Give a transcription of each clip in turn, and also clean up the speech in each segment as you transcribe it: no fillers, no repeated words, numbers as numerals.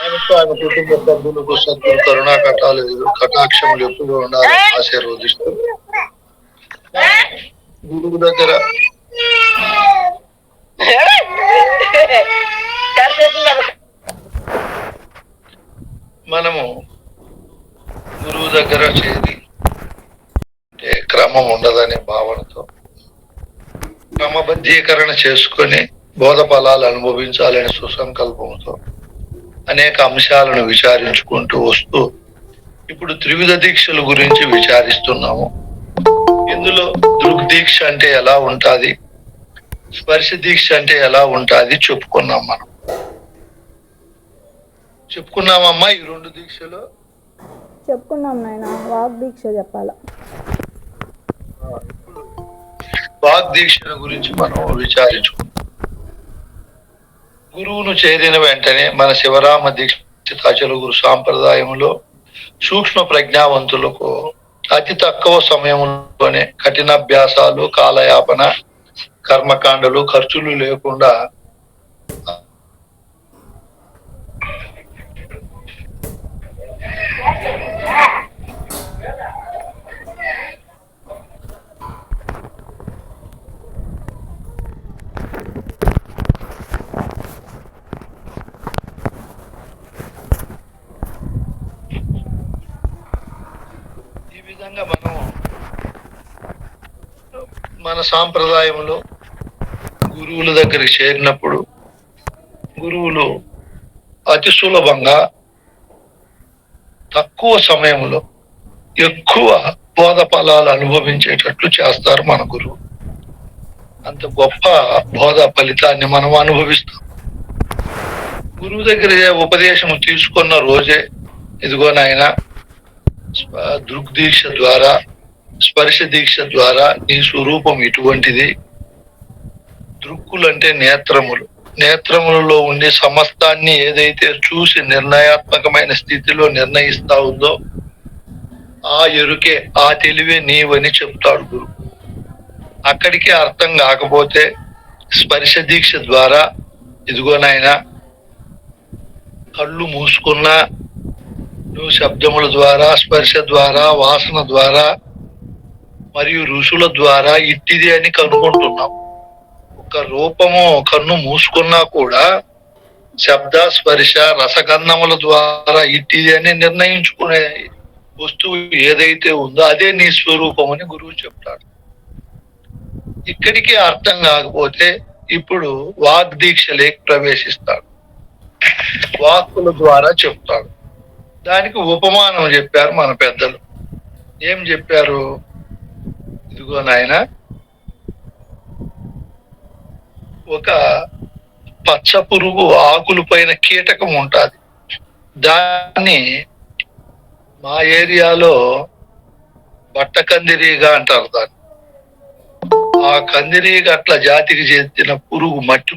ఆయనకు ఆయన కుటుంబ సభ్యులకు సద్గురు కరుణా కటాక్షములు ఎప్పుడు ఉండాలని ఆశీర్వదిస్తూ గురువు దగ్గర మనము గురువు దగ్గర చేరి క్రమం ఉండదనే భావనతో క్రమబద్ధీకరణ చేసుకొని బోధ ఫలాలు అనుభవించాలనే సుసంకల్పంతో అనేక అంశాలను విచారించుకుంటూ వస్తూ ఇప్పుడు త్రివిధ దీక్షల గురించి విచారిస్తున్నాము. ఇందులో దృగ్దీక్ష అంటే ఎలా ఉంటుంది, స్పర్శ దీక్ష అంటే ఎలా ఉంటుంది చెప్పుకున్నాం. మనం చెప్పుకున్నామమ్మా ఈ రెండు దీక్షలు చెప్పుకున్నాం నాయన. వాగ్ దీక్ష చెప్పాల. వాగ్ దీక్షల గురించి మనం విచారించుకున్నాం. గురువును చేరిన వెంటనే మన శివరామ దీక్షితాచల గురు సాంప్రదాయంలో సూక్ష్మ ప్రజ్ఞావంతులకు అతి తక్కువ సమయంలోనే కఠినాభ్యాసాలు, కాలయాపన, కర్మకాండలు, ఖర్చులు లేకుండా మనం మన సాంప్రదాయంలో గురువుల దగ్గరికి చేరినప్పుడు గురువులు అతి సులభంగా తక్కువ సమయంలో ఎక్కువ బోధ ఫలాలు అనుభవించేటట్లు చేస్తారు మన గురువు. అంత గొప్ప బోధ ఫలితాన్ని మనం అనుభవిస్తాం. గురువు దగ్గర ఉపదేశం తీసుకున్న రోజే ఇదిగో నాయన దృగ్దీక్ష ద్వారా, స్పర్శ దీక్ష ద్వారా నీ స్వరూపం ఇటువంటిది. దృక్కులు అంటే నేత్రములు. నేత్రములలో ఉండే సమస్తాన్ని ఏదైతే చూసి నిర్ణయాత్మకమైన స్థితిలో నిర్ణయిస్తా ఉందో ఆ ఎరుకే, ఆ తెలివే నీవని చెప్తాడు గురువు. అక్కడికి అర్థం కాకపోతే స్పర్శ దీక్ష ద్వారా ఇదిగోనైనా కళ్ళు మూసుకున్నా నువ్వు శబ్దముల ద్వారా, స్పర్శ ద్వారా, వాసన ద్వారా మరియు ఋషుల ద్వారా ఇట్టిది అని కనుగొంటున్నావు. ఒక రూపము కన్ను మూసుకున్నా కూడా శబ్ద, స్పర్శ, రసగంధముల ద్వారా ఇట్టిది అని నిర్ణయించుకునే వస్తువు ఏదైతే ఉందో అదే నీ స్వరూపం అని గురువు చెప్తాడు. ఇక్కడికి అర్థం కాకపోతే ఇప్పుడు వాగ్దీక్షలేకి ప్రవేశిస్తాడు. వాక్కుల ద్వారా చెప్తాడు. దానికి ఉపమానం చెప్పారు మన పెద్దలు. ఏం చెప్పారు? ఇదిగో నాయన, ఒక పచ్చ పురుగు ఆకుల పైన కీటకం ఉంటుంది. దాన్ని మా ఏరియాలో బట్ట కందిరీగా అంటారు. దాన్ని ఆ కందిరీగా అట్లా జాతికి చెందిన పురుగు మట్టి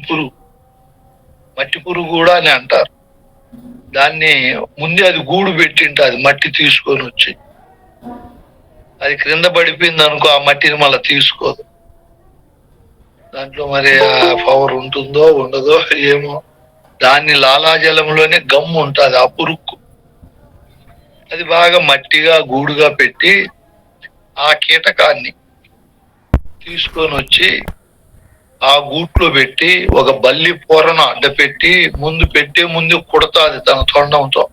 పురుగు కూడా అని అంటారు. దాన్ని ముందే అది గూడు పెట్టింటది, మట్టి తీసుకొని వచ్చి అది క్రింద పడిపోయింది అనుకో, ఆ మట్టిని మళ్ళీ తీసుకోదు. దాంట్లో మరి ఆ పవర్ ఉంటుందో ఉండదో ఏమో. దాన్ని లాలాజలంలోనే గమ్ము ఉంటుంది ఆ పురుక్కు. అది బాగా మట్టిగా గూడుగా పెట్టి ఆ కీటకాన్ని తీసుకొని వచ్చి ఆ గూట్లో పెట్టి ఒక బల్లి పొరను అడ్డపెట్టి ముందు కుడతాది తన తొండంతో.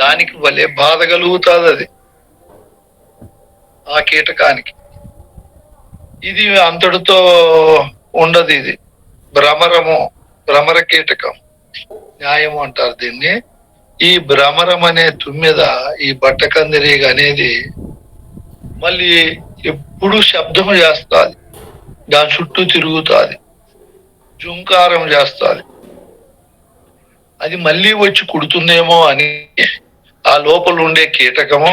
దానికి భలే బాధ కలుగుతుంది అది ఆ కీటకానికి. ఇది అంతటితో ఉండదు. ఇది భ్రమర కీటకం, న్యాయము అంటారు దీన్ని. ఈ భ్రమరం అనే తుమ్మెద, ఈ బట్టకందిరీగ అనేది మళ్ళీ ఎప్పుడు శబ్దము చేస్తుంది, దాని చుట్టూ తిరుగుతుంది, జుంకారం చేస్తుంది. అది మళ్ళీ వచ్చి కుడుతుందేమో అని ఆ లోపల ఉండే కీటకము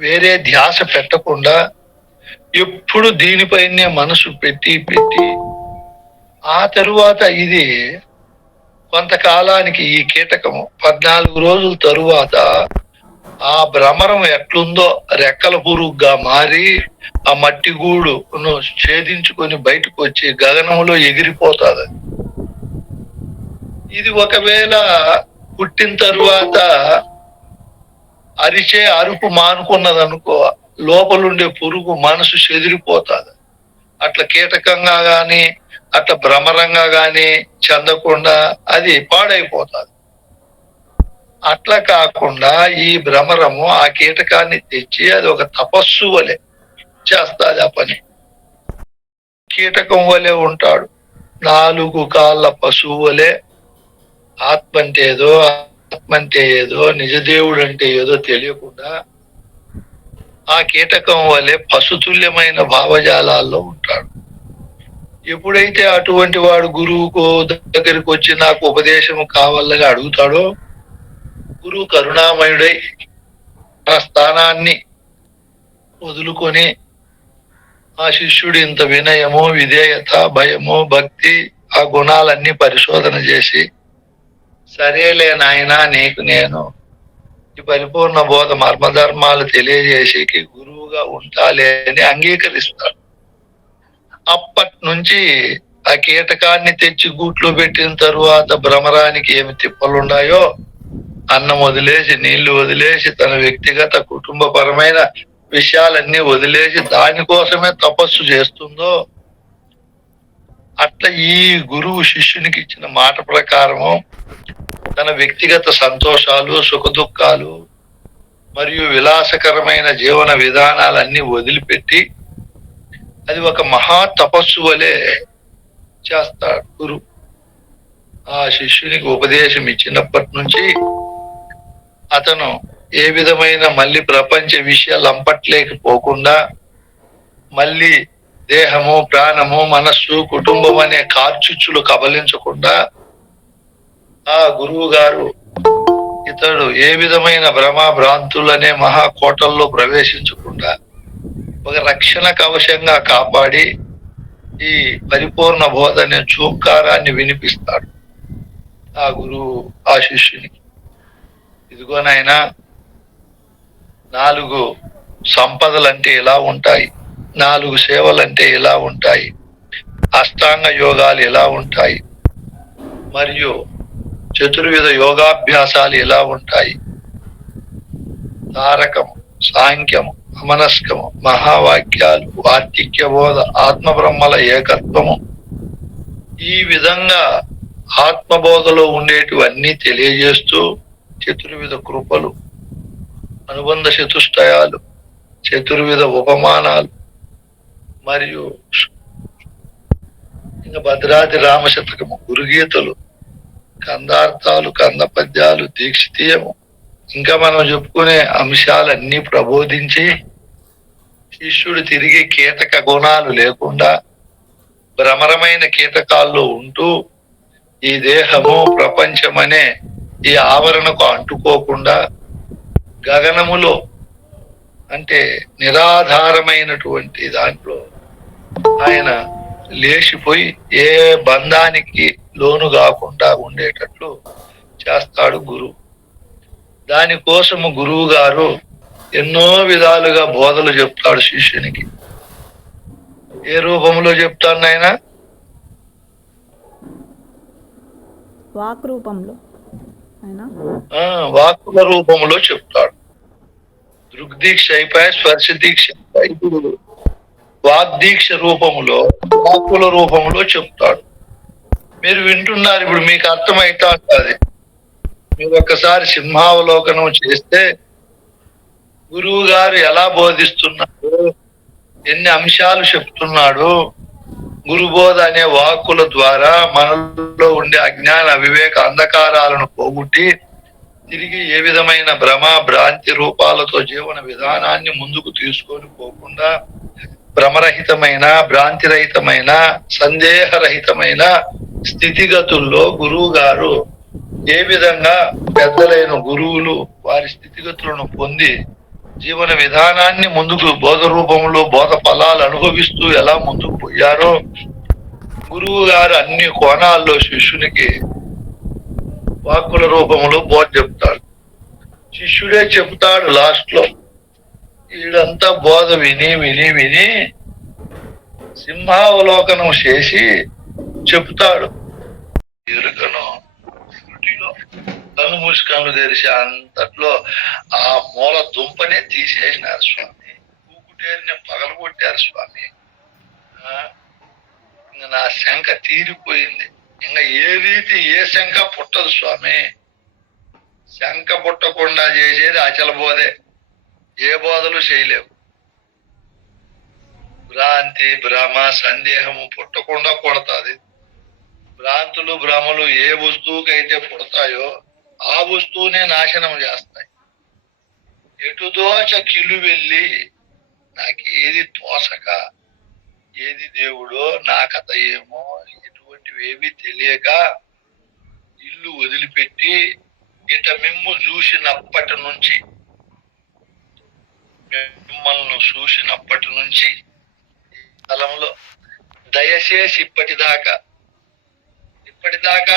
వేరే ధ్యాస పెట్టకుండా ఎప్పుడు దీనిపైనే మనసు పెట్టి ఆ తరువాత ఇది కొంతకాలానికి ఈ కీటకము 14 రోజుల తరువాత ఆ భ్రమరం ఎట్లుందో రెక్కల పురుగుగా మారి ఆ మట్టి గూడును ఛేదించుకొని బయటకు వచ్చి గగనంలో ఎగిరిపోతుంది. ఇది ఒకవేళ పుట్టిన తరువాత అరిచే అరుపు మానుకున్నదనుకో, లోపలుండే పురుగు మనసు చెదిరిపోతుంది. అట్లా కీటకంగా గాని అట్లా భ్రమరంగా గాని చెందకుండా అది పాడైపోతుంది. అట్లా కాకుండా ఈ భ్రమరము ఆ కీటకాన్ని తెచ్చి అది ఒక తపస్సు వలె చేస్తాది ఆ పని. కీటకం వలె ఉంటాడు, 4 కాళ్ళ పశువు వలె. ఆత్మ అంటే ఏదో, ఆత్మ అంటే ఏదో, నిజదేవుడు అంటే ఏదో తెలియకుండా ఆ కీటకం వలె పశుతుల్యమైన భావజాలాల్లో ఉంటాడు. ఎప్పుడైతే అటువంటి వాడు గురువుకు దగ్గరికి వచ్చి నాకు ఉపదేశం కావాలని అడుగుతాడో, గురువు కరుణామయుడై తన స్థానాన్ని వదులుకొని ఆ శిష్యుడు ఇంత వినయము, విధేయత, భయము, భక్తి ఆ గుణాలన్నీ పరిశోధన చేసి, సరేలే నాయనా నీకు నేను ఈ పరిపూర్ణ బోధ మర్మధర్మాలు తెలియజేసి గురువుగా ఉంటాలే అని అంగీకరిస్తాడు. అప్పటి నుంచి ఆ కీటకాన్ని తెచ్చి గూట్లో పెట్టిన తరువాత భ్రమరానికి ఏమి తిప్పలున్నాయో అన్నం వదిలేసి, నీళ్లు వదిలేసి, తన వ్యక్తిగత కుటుంబపరమైన విషయాలన్నీ వదిలేసి దానికోసమే తపస్సు చేస్తుందో, అట్లా ఈ గురువు శిష్యునికి ఇచ్చిన మాట ప్రకారము తన వ్యక్తిగత సంతోషాలు, సుఖదుఖాలు మరియు విలాసకరమైన జీవన విధానాలన్నీ వదిలిపెట్టి అది ఒక మహా తపస్సు వలె చేస్తాడు గురువు. ఆ శిష్యునికి ఉపదేశం ఇచ్చినప్పటి నుంచి అతను ఏ విధమైన మళ్ళీ ప్రపంచ విషయాలు అంపట్లేకపోకుండా, మళ్ళీ దేహము, ప్రాణము, మనస్సు, కుటుంబం అనే కార్చిచ్చులు కబలించకుండా ఆ గురువు గారు ఇతడు ఏ విధమైన భ్రమాభ్రాంతులనే మహాకోటల్లో ప్రవేశించకుండా ఒక రక్షణ కవచంగా కాపాడి ఈ పరిపూర్ణ బోధ అనే చూకారాన్ని వినిపిస్తాడు ఆ గురువు ఆ శిష్యునికి. ఇదిగోనైనా 4 సంపదలంటే ఇలా ఉంటాయి, 4 సేవలంటే ఇలా ఉంటాయి, అష్టాంగ యోగాలు ఎలా ఉంటాయి, మరియు చతుర్విధ యోగాభ్యాసాలు ఎలా ఉంటాయి, తారకము, సాంఖ్యము, అమనస్కము, మహావాక్యాలు, వార్తిక్య బోధ, ఆత్మబ్రహ్మల ఏకత్వము, ఈ విధంగా ఆత్మబోధలో ఉండేటివన్నీ తెలియజేస్తూ చతుర్విధ కృపలు, అనుబంధ చతుష్టయాలు, చతుర్విధ ఉపమానాలు, మరియు ఇంకా భద్రాది రామశతకము, గురుగీతలు, కందార్థాలు, కంద పద్యాలు, దీక్షితీయము, ఇంకా మనం చెప్పుకునే అంశాలన్నీ ప్రబోధించి శిష్యుడు తిరిగి కీటక గుణాలు లేకుండా భ్రమరమైన కీటకాల్లో ఉంటూ ఈ దేహము, ప్రపంచమనే ఈ ఆవరణకు అంటుకోకుండా గగనములో అంటే నిరాధారమైనటువంటి దాంట్లో ఆయన లేచిపోయి ఏ బంధానికి లోను కాకుండా ఉండేటట్లు చేస్తాడు గురువు. దానికోసము గురువు గారు ఎన్నో విధాలుగా బోధలు చెప్తాడు శిష్యునికి. ఏ రూపంలో చెప్తాను నాయన? వాక్ రూపంలో, వాక్కుల రూపంలో చెప్తాడు. దృగ్దీక్ష అయిపోయి, స్పర్శ దీక్ష అయిపోయి, ఇప్పుడు వాగ్దీక్ష రూపంలో, వాక్కుల రూపంలో చెప్తాడు. మీరు వింటున్నారు, ఇప్పుడు మీకు అర్థమైతా ఉంటుంది. మీరు ఒక్కసారి సింహావలోకనం చేస్తే గురువు గారు ఎలా బోధిస్తున్నాడు, ఎన్ని అంశాలు చెప్తున్నాడు, గురుబోధ అనే వాక్కుల ద్వారా మనలో ఉండే అజ్ఞాన, వివేక, అంధకారాలను పోగొట్టి తిరిగి ఏ విధమైన భ్రమ, భ్రాంతి రూపాలతో జీవన విధానాన్ని ముందుకు తీసుకొని పోకుండా భ్రమరహితమైన, భ్రాంతిరహితమైన, సందేహరహితమైన స్థితిగతుల్లో గురువు గారు ఏ విధంగా పెద్దలైన గురువులు వారి స్థితిగతులను పొంది జీవన విధానాన్ని ముందుకు బోధ రూపంలో బోధ ఫలాలు అనుభవిస్తూ ఎలా ముందుకు పోయారో గురువు గారు అన్ని కోణాల్లో శిష్యునికి వాక్కుల రూపంలో బోధ చెప్తాడు. శిష్యుడే చెప్తాడు లాస్ట్ లో. వీడంతా బోధ విని విని విని సింహావలోకనం చేసి చెప్తాడు. ఎరుకను కన్ను మూసి కన్ను తెరిచి అంతట్లో ఆ మూల దుంపనే తీసేసినారు స్వామి. కూకుటేరుని పగలగొట్టారు స్వామి. ఇంకా నా శంక తీరిపోయింది. ఇంకా ఏ శంక పుట్టదు స్వామి. శంక పుట్టకుండా చేసేది అచల బోధే. ఏ బోధలు చేయలేవు. భ్రాంతి భ్రమ సందేహము పుట్టకుండా కొడతాది. భ్రాంతులు భ్రమలు ఏ వస్తువుకైతే పుడతాయో ఆ వస్తువునే నాశనం చేస్తాయి. ఎటు దోచ కిలు వెళ్ళి నాకు ఏది తోసక ఏది దేవుడో నా కథ ఏమో ఎటువంటివి ఏమీ తెలియక ఇల్లు వదిలిపెట్టి ఇట మిమ్ము చూసినప్పటి నుంచి మిమ్మల్ని చూసినప్పటి నుంచి స్థలంలో దయచేసి ఇప్పటిదాకా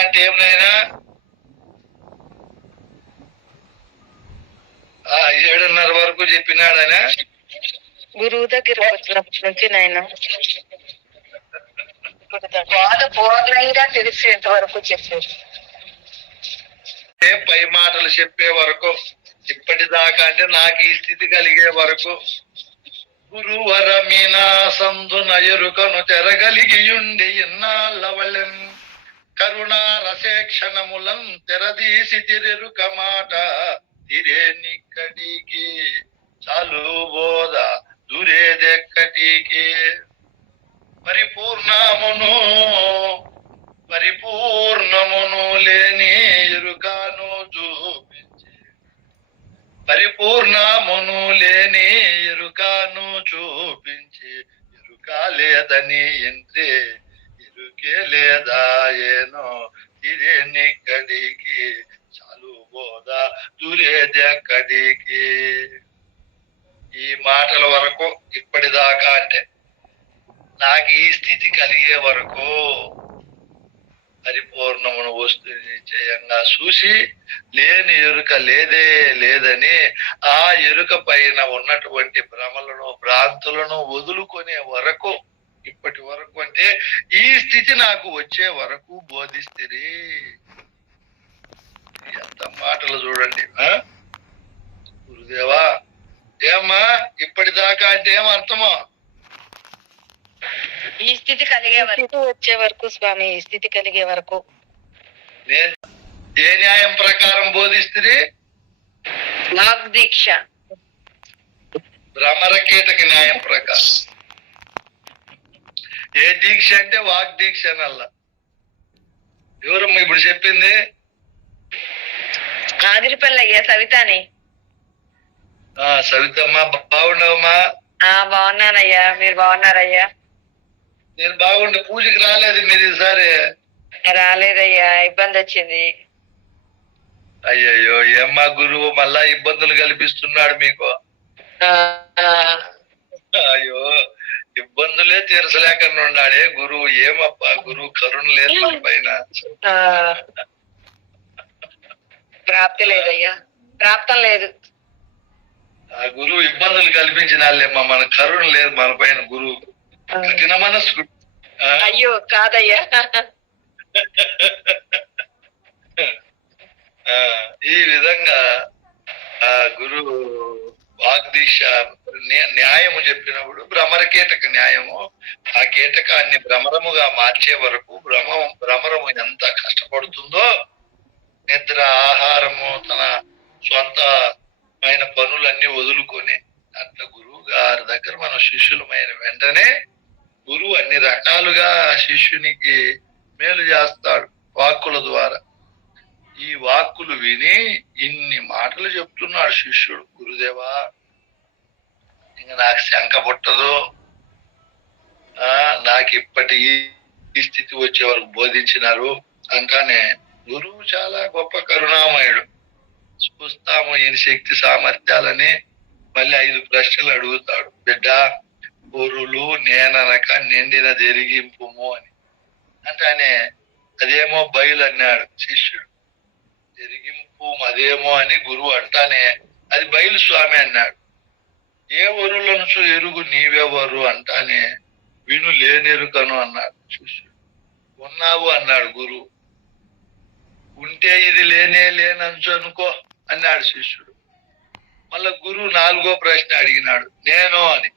అంటే ఏమైనా 7:30 వరకు చెప్పినాడనే గురువు దగ్గర వచ్చినప్పటి నుంచి నాయన బాధ పూర్ణంగా తెలిసేంత వరకు చెప్పారు. పై మాటలు చెప్పే వరకు ఇప్పటిదాకా అంటే నాకు ఈ స్థితి కలిగే వరకు గురువర మీనా సంధు నయరుకను తెరగలిగియుండి ఇన్నాళ్ళవలెన్ కరుణా రసేక్షణములం తెరదీసి తిరెరుక మాట తిరేనిక్కడికి చాలు బోధ దూరేదెక్కడికి పరిపూర్ణమును లేని ఎరుకను చూపించి పరిపూర్ణమును లేని ఎరుకను చూపించి ఎరుక లేదని ఎంతే ఎరుకే లేదా ఏనో తిరేనిక్కడికి చాలు బోధ దూరేదెక్కడికి. ఈ మాటల వరకు ఇప్పటిదాకా అంటే నాకు ఈ స్థితి కలిగే వరకు పరిపూర్ణమును వస్తు నిశ్చయంగా చూసి లేని ఎరుక లేదని ఆ ఎరుక పైన ఉన్నటువంటి భ్రమలను భ్రాంతులను వదులుకునే వరకు ఇప్పటి వరకు అంటే ఈ స్థితి నాకు వచ్చే వరకు బోధిస్తుంది. ఎంత మాటలు చూడండి. గురుదేవా ఏమ్మా ఇప్పటిదాకా అంటే ఏమర్థమో ఈ స్థితి కలిగే వరకు వచ్చే వరకు స్వామి. ఈ స్థితి కలిగే వరకు ఏ న్యాయం ప్రకారం బోధిస్తుంది? వాగ్దీక్ష భ్రమరకీటక న్యాయం ప్రకారం. ఏ దీక్ష అంటే వాగ్దీక్ష నల్ల. ఎవరమ్మా ఇప్పుడు చెప్పింది? ఆదిరిపల్లయ్య సవితాని. సవితమ్మా బాగున్నావమ్మా? బాగున్నానయ్యా, మీరు బాగున్నారయ్యా? నేను బాగుండే. పూజకి రాలేదు మీరు ఈసారి? రాలేదయ్యా, ఇబ్బంది వచ్చింది. అయ్యయ్యో ఏమ్మా గురువు మళ్ళా ఇబ్బందులు కల్పిస్తున్నాడు మీకు. అయ్యో ఇబ్బందులే తీర్చలేకుండా ఉన్నాడే గురువు. ఏమప్పా గురువు కరుణ లేదు మన పైన. ప్రాప్తి లేదయ్యా, ప్రాప్తం లేదు. ఆ గురువు ఇబ్బందులు కల్పించినాళ్ళేమ్మా, మన కరుణ లేదు మన పైన గురువు. కఠిన మనస్సు. అయ్యో కాదయ్యా. ఈ విధంగా ఆ గురువు వాగ్దీక్ష న్యాయము చెప్పినప్పుడు భ్రమర కీటక న్యాయము ఆ కీటకాన్ని భ్రమరముగా మార్చే వరకు భ్రమరము ఎంత కష్టపడుతుందో నిద్ర ఆహారము తన సొంతమైన పనులన్నీ వదులుకొని అట్లా గురువు గారి దగ్గర మన శిష్యులమైన వెంటనే గురువు అన్ని రకాలుగా శిష్యునికి మేలు చేస్తాడు వాక్కుల ద్వారా. ఈ వాక్కులు విని ఇన్ని మాటలు చెప్తున్నాడు శిష్యుడు. గురుదేవా ఇంకా నాకు శంక పుట్టదు, నాకు ఇప్పటి ఈ స్థితి వచ్చే వరకు బోధించినారు అంటానే గురువు చాలా గొప్ప కరుణామయుడు. చూస్తాము ఈయన శక్తి సామర్థ్యాలని మళ్ళీ 5 ప్రశ్నలు అడుగుతాడు. బిడ్డ పొరులు నేననక నిండిన జరిగింపుము అని అంటానే అదేమో బయలు అన్నాడు శిష్యుడు. జరిగింపు అదేమో అని గురువు అంటానే అది బయలు స్వామి అన్నాడు. ఏ వరులను ఎరుగు నీవెవరు అంటానే విను లేనెరుకను అన్నాడు శిష్యుడు. ఉన్నావు అన్నాడు గురువు. ఉంటే ఇది లేనంచు అనుకో అన్నాడు శిష్యుడు. మళ్ళా గురువు 4వ ప్రశ్న అడిగినాడు. నేను అన్నాడు.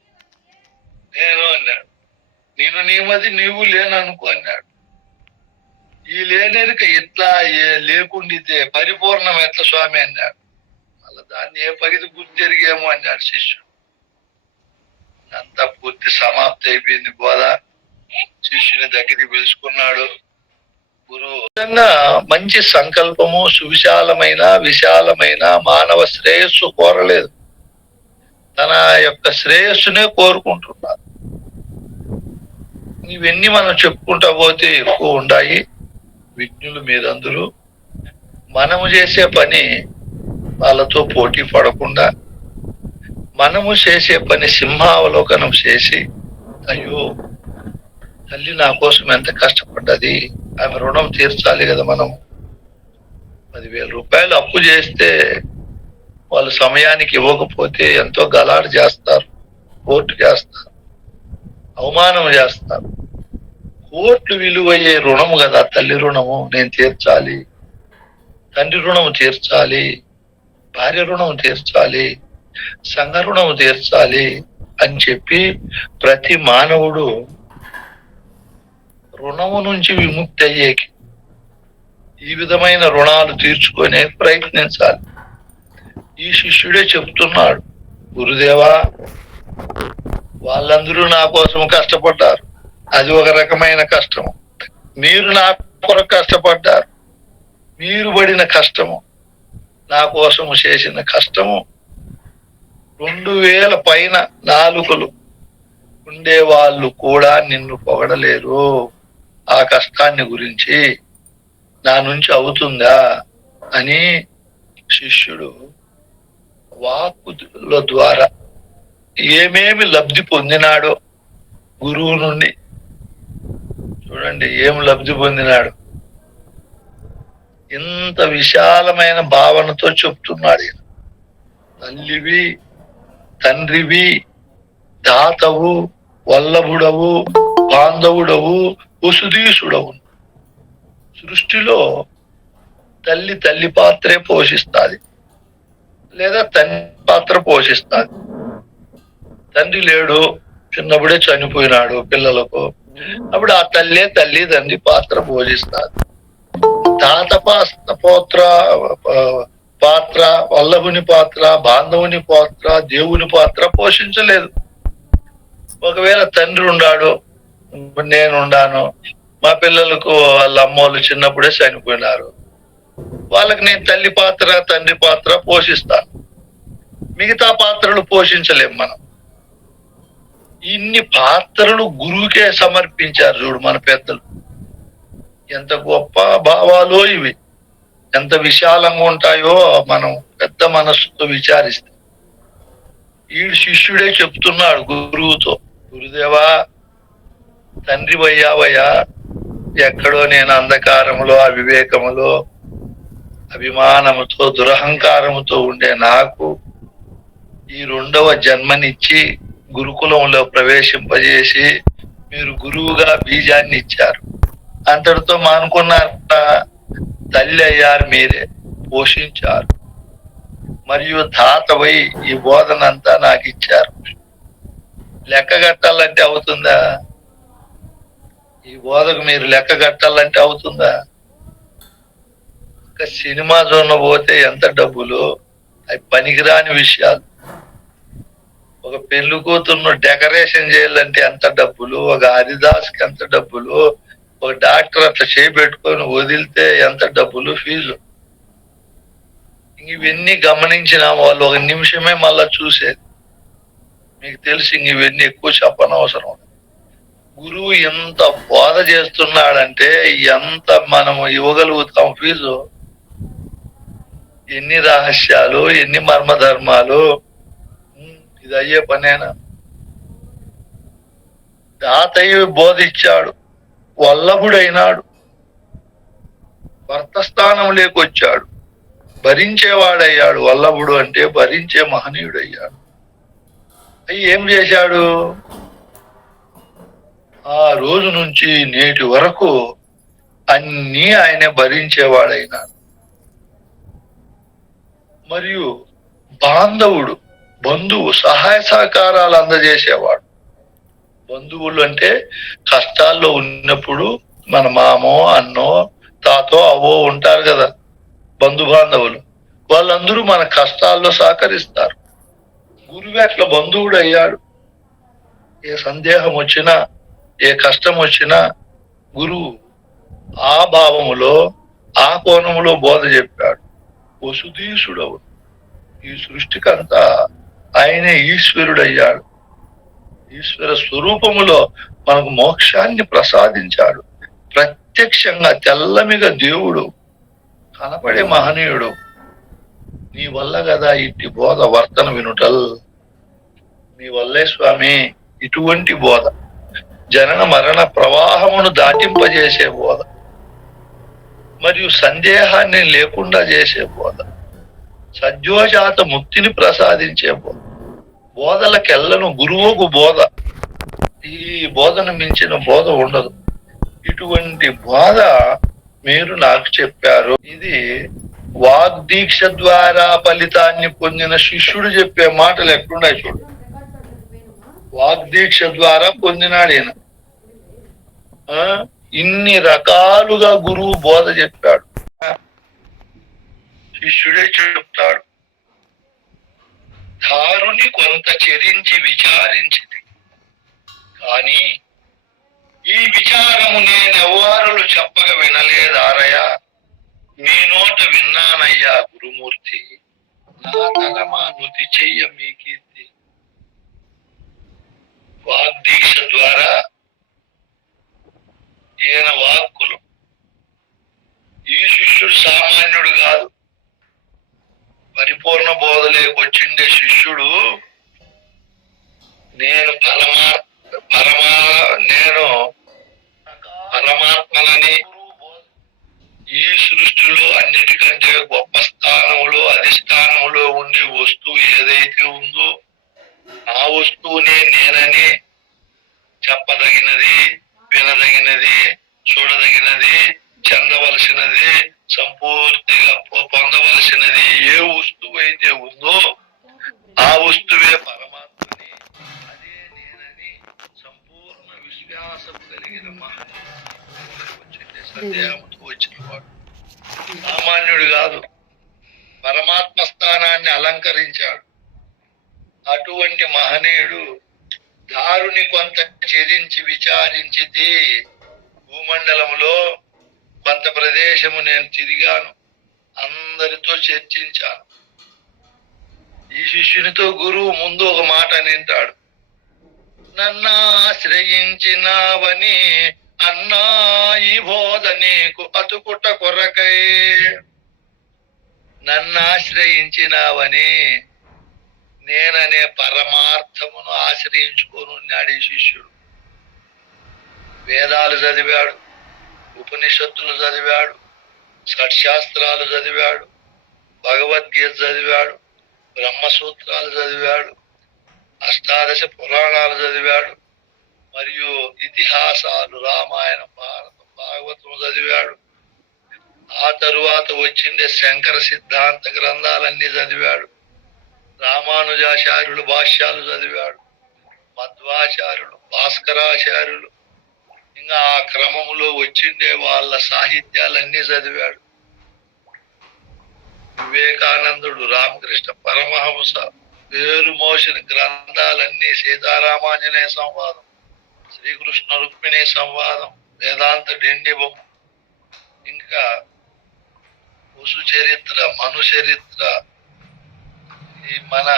నేను నీమది నీవు లేననుకో అన్నాడు. ఈ లేనేరుక ఇట్లా లేకుండితే పరిపూర్ణం ఎట్లా స్వామి అన్నాడు. మళ్ళా దాన్ని ఏ పగిది గుర్తు జరిగేమో అన్నాడు శిష్యుడు. అంతా పూర్తి సమాప్తి అయిపోయింది బోధ. శిష్యుని దగ్గరికి పిలుచుకున్నాడు గురువు. నిజంగా మంచి సంకల్పము, విశాలమైన మానవ శ్రేయస్సు కోరలేదు, తన యొక్క శ్రేయస్సునే కోరుకుంటున్నారు. ఇవన్నీ మనం చెప్పుకుంటా పోతే ఎక్కువ ఉన్నాయి. విజ్ఞులు మీరందరూ మనము చేసే పని వాళ్ళతో పోటీ పడకుండా మనము చేసే పని సింహావలోకనం చేసి, అయ్యో తల్లి నా కోసం ఎంత కష్టపడ్డది, ఆమె రుణం తీర్చాలి కదా. మనం 10,000 రూపాయలు అప్పు చేస్తే వాళ్ళు సమయానికి ఇవ్వకపోతే ఎంతో గలాడు చేస్తారు, కోర్టు చేస్తారు, అవమానం చేస్తారు. కోట్లు విలువయ్యే రుణము కదా తల్లి రుణము, నేను తీర్చాలి. తండ్రి రుణము తీర్చాలి, భార్య రుణము తీర్చాలి, సంఘ రుణము తీర్చాలి అని చెప్పి ప్రతి మానవుడు రుణము నుంచి విముక్తి అయ్యేకి ఈ విధమైన రుణాలు తీర్చుకునే ప్రయత్నించాలి. ఈ శిష్యుడే చెప్తున్నాడు, గురుదేవా వాళ్ళందరూ నా కోసం కష్టపడ్డారు, అది ఒక రకమైన కష్టము. మీరు నా కొరకు కష్టపడ్డారు, మీరు పడిన కష్టము, నా కోసము చేసిన కష్టము 2000 పైన నాలుకలు ఉండే వాళ్ళు కూడా నిన్ను పొగడలేరు. ఆ కష్టాన్ని గురించి నా నుంచి అవుతుందా అని శిష్యుడు వాక్కుల ద్వారా ఏమేమి లబ్ధి పొందినాడో గురువు నుండి చూడండి, ఏం లబ్ధి పొందినాడు. ఇంత విశాలమైన భావనతో చెప్తున్నాడు. తల్లివి, తండ్రివి, దాతవు, వల్లభుడవు, బాంధవుడవు, వసుధీసుడవు. సృష్టిలో తల్లి పాత్రే పోషిస్తుంది, లేదా తండ్రి పాత్ర పోషిస్తుంది. తండ్రి లేడు, చిన్నప్పుడే చనిపోయినాడు పిల్లలకు, అప్పుడు ఆ తల్లి పాత్ర పోషిస్తుంది. తాత పాత్ర, వల్లభుని పాత్ర, బాంధవుని పాత్ర, దేవుని పాత్ర పోషించలేదు. ఒకవేళ తండ్రి ఉన్నాడు, నేనున్నాను, మా పిల్లలకు వాళ్ళ అమ్మోళ్ళు చిన్నప్పుడే చనిపోయినారు, వాళ్ళకి నేను తల్లి పాత్ర, తండ్రి పాత్ర పోషిస్తాను. మిగతా పాత్రలు పోషించలేం మనం. ఇన్ని పాత్రలు గురువుకే సమర్పించారు చూడు మన పెద్దలు. ఎంత గొప్ప భావాలో ఇవి, ఎంత విశాలంగా ఉంటాయో మనం పెద్ద మనస్సుతో విచారిస్తే. ఈడు శిష్యుడే చెప్తున్నాడు గురువుతో, గురుదేవా తండ్రి వయ్యావయ్యా, ఎక్కడో నేను అంధకారములో, అవివేకములో, అభిమానముతో, దురహంకారముతో ఉండే నాకు ఈ 2వ జన్మనిచ్చి గురుకులంలో ప్రవేశింపజేసి మీరు గురువుగా బీజాన్ని ఇచ్చారు. అంతటితో మానుకున్నారట. తల్లి అయ్యారు మీరే, పోషించారు, మరియు తాతవై ఈ బోధనంతా నాకు ఇచ్చారు. లెక్క కట్టాలంటే అవుతుందా? ఈ బోధకు మీరు లెక్క కట్టాలంటే అవుతుందా? ఒక సినిమా జోన్ పోతే ఎంత డబ్బులు, అవి పనికిరాని విషయాలు. ఒక పెళ్లి కూతుర్ను డెకరేషన్ చేయాలంటే ఎంత డబ్బులు, ఒక హరిదాస్కి ఎంత డబ్బులు, ఒక డాక్టర్ అట్లా చేపెట్టుకొని వదిలితే ఎంత డబ్బులు ఫీజు. ఇవన్నీ గమనించిన వాళ్ళు 1 నిమిషమే మళ్ళా చూసేది. మీకు తెలిసి ఇవన్నీ ఎక్కువ చెప్పనవసరం. గురువు ఎంత బోధ చేస్తున్నాడంటే ఎంత మనము ఇవ్వగలుగుతాం ఫీజు. ఎన్ని రహస్యాలు, ఎన్ని మర్మధర్మాలు. ఇది అయ్యే పనేనా? దాతయ్య బోధించాడు, వల్లభుడైనాడు, భర్త స్థానం లేకొచ్చాడు, భరించేవాడయ్యాడు. వల్లభుడు అంటే భరించే మహనీయుడయ్యాడు. అయ్యి ఏం చేశాడు? ఆ రోజు నుంచి నేటి వరకు అన్నీ ఆయనే భరించేవాడైనాడు. మరియు బాంధవుడు, బంధువు, సహాయ సహకారాలు అందజేసేవాడు. బంధువులు అంటే కష్టాల్లో ఉన్నప్పుడు మన మామో, అన్నో, తాతో, అవ్వో ఉంటారు కదా, బంధు బాంధవులు. వాళ్ళందరూ మన కష్టాల్లో సహకరిస్తారు. గురువు అట్లా బంధువుడు అయ్యాడు. ఏ సందేహం వచ్చినా, ఏ కష్టం వచ్చినా గురువు ఆ భావములో, ఆ కోణములో బోధ చెప్పాడు. వసుధీసుడవు, ఈ సృష్టికంతా ఆయనే ఈశ్వరుడయ్యాడు. ఈశ్వర స్వరూపములో మనకు మోక్షాన్ని ప్రసాదించాడు. ప్రత్యక్షంగా తెల్లమిగ దేవుడు, కనపడే మహనీయుడు. నీ వల్ల కదా ఇట్టి బోధ వర్తన వినుటల్. నీ వల్లే స్వామి ఇటువంటి బోధ, జనన మరణ ప్రవాహమును దాటింపజేసే బోధ, మరియు సందేహాన్ని లేకుండా చేసే బోధ, సద్యోజాత ముక్తిని ప్రసాదించే బోధ. బోధలకెల్లను గురువుకు బోధ. ఈ బోధను మించిన బోధ ఉండదు. ఇటువంటి బోధ మీరు నాకు చెప్పారు. ఇది వాగ్దీక్ష ద్వారా ఫలితాన్ని పొందిన శిష్యుడు చెప్పే మాటలు ఎట్లున్నాయి చూడు. వాగ్దీక్ష ద్వారా పొందినాడు ఈయన. ఇన్ని రకాలుగా గురువు బోధ చెప్పాడు. శిష్యుడే చెప్తాడు, దారుని కొంత చెరించి విచారించింది కానీ ఈ విచారము నేనెవ్వారులు చెప్పక వినలేదారయ్యా, మీ నోట విన్నానయ్యా గురుమూర్తి, నా తలమా నుతి చెయ్య మీ కీర్తి. వాగ్దీక్ష ద్వారా ఈయన వాక్కులు. ఈ శిష్యుడు సామాన్యుడు కాదు, పరిపూర్ణ బోధలేకొచ్చిండే శిష్యుడు. నేను పరమాత్మలని, ఈ సృష్టిలో అన్నిటికంటే గొప్ప స్థానంలో, అధిష్టానంలో ఉండే వస్తువు ఏదైతే ఉందో ఆ వస్తువునే నేనని చెప్పదగినది, వినదగినది, చూడదగినది, చెందవలసినది, సంపూర్తిగా పొందవలసినది ఏ వస్తువు అయితే ఉందో ఆ వస్తువే పరమాత్మని, అదే నేనని సంపూర్ణ విశ్వాసం కలిగిన సందేహంతో వచ్చిన వాడు సామాన్యుడు కాదు, పరమాత్మ స్థానాన్ని అలంకరించాడు. అటువంటి మహనీయుడు దారుని కొంత ఛేదించి విచారించితే, భూమండలములో కొంత ప్రదేశము నేను తిరిగాను, అందరితో చర్చించాను. ఈ శిష్యునితో గురువు ముందు ఒక మాట నింటాడు, నన్ను ఆశ్రయించినావని అన్నా ఈ బోధ నీకు అతుకుట కొరకై. నన్ను ఆశ్రయించినావని, నేననే పరమార్థమును ఆశ్రయించుకోనున్నాడు ఈ శిష్యుడు. వేదాలు చదివాడు, ఉపనిషత్తులు చదివాడు, షట్శాస్త్రాలు చదివాడు, భగవద్గీత చదివాడు, బ్రహ్మసూత్రాలు చదివాడు, అష్టాదశ పురాణాలు చదివాడు, మరియు ఇతిహాసాలు, రామాయణం, భారతం, భాగవతం చదివాడు. ఆ తరువాత వచ్చిండే శంకర సిద్ధాంత గ్రంథాలన్నీ చదివాడు. రామానుజాచార్యులు భాష్యాలు చదివాడు, మధ్వాచార్యులు, భాస్కరాచార్యులు, ఇంకా ఆ క్రమములో వచ్చిండే వాళ్ళ సాహిత్యాలన్నీ చదివాడు. వివేకానందుడు, రామకృష్ణ పరమహంస పేరు మోసిన గ్రంథాలన్నీ సీతారామాంజనేయ సంవాదం, శ్రీకృష్ణ రుక్మిణి సంవాదం, వేదాంత డిండిబం, ఇంకా వసు చరిత్ర, మను చరిత్ర, ఈ మన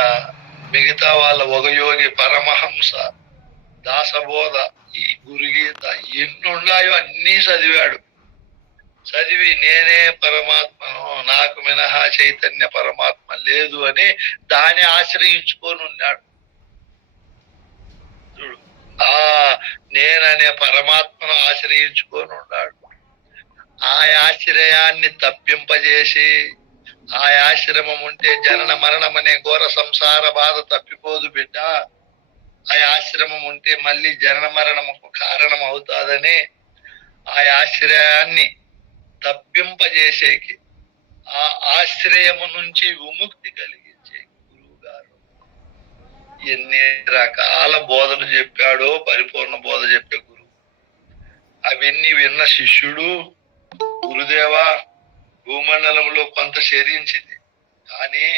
మిగతా వాళ్ళ ఒక యోగి పరమహంస, దాసబోధ, ఈ గురుగీత, ఎన్ని ఉన్నాయో అన్నీ చదివాడు. చదివి నేనే పరమాత్మను, నాకు మినహా చైతన్య పరమాత్మ లేదు అని దాన్ని ఆశ్రయించుకొని ఉన్నాడు. చూడు, ఆ నేననే పరమాత్మను ఆశ్రయించుకొని ఉన్నాడు. ఆ ఆశ్రయాన్ని తప్పింపజేసి, ఆ ఆశ్రమం ఉంటే జనన మరణం అనే ఘోర సంసార బాధ తప్పిపోదు బిడ్డ, ఆ ఆశ్రమం ఉంటే మళ్ళీ జనన మరణముకు కారణం అవుతాదని ఆ ఆశ్రయాన్ని తప్పింపజేసేకి ఆ ఆశ్రయము నుంచి విముక్తి కలిగించే గురువు గారు ఎన్ని రకాల బోధలు చెప్పాడో, పరిపూర్ణ బోధ చెప్పే గురువు. అవన్నీ విన్న శిష్యుడు, గురుదేవా భూమండలంలో కొంత శరించింది, కానీ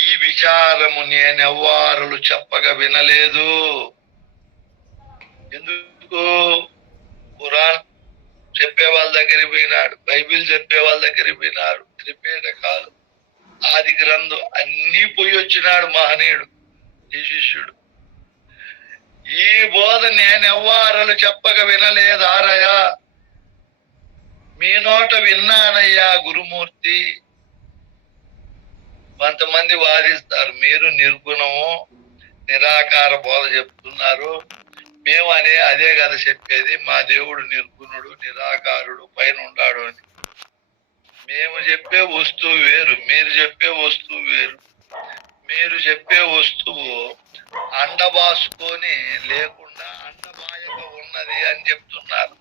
ఈ విచారము నేనెవ్వారులు చెప్పగా వినలేదు. ఎందుకు? పురాణం చెప్పే వాళ్ళ దగ్గరికి పోయినాడు, బైబిల్ చెప్పే వాళ్ళ దగ్గరికి పోయినాడు, త్రిపేటకాలు, ఆది గ్రంథం అన్నీ పోయి వచ్చినాడు మహనీయుడు ఈ శిష్యుడు. ఈ బోధ నేనెవ్వారలు చెప్పగా వినలేదారయ్యా, మీ నోట విన్నానయ్యా గురుమూర్తి. కొంతమంది వాదిస్తారు, మీరు నిర్గుణము నిరాకార బోధ చెప్తున్నారు, మేము అదే కదా చెప్పేది, మా దేవుడు నిర్గుణుడు నిరాకారుడు పైన ఉన్నాడు అని. మేము చెప్పే వస్తువు వేరు, మీరు చెప్పే వస్తువు వేరు. మీరు చెప్పే వస్తువు అండబాసుకొని లేకుండా అండబాయక ఉన్నది అని చెప్తున్నారు.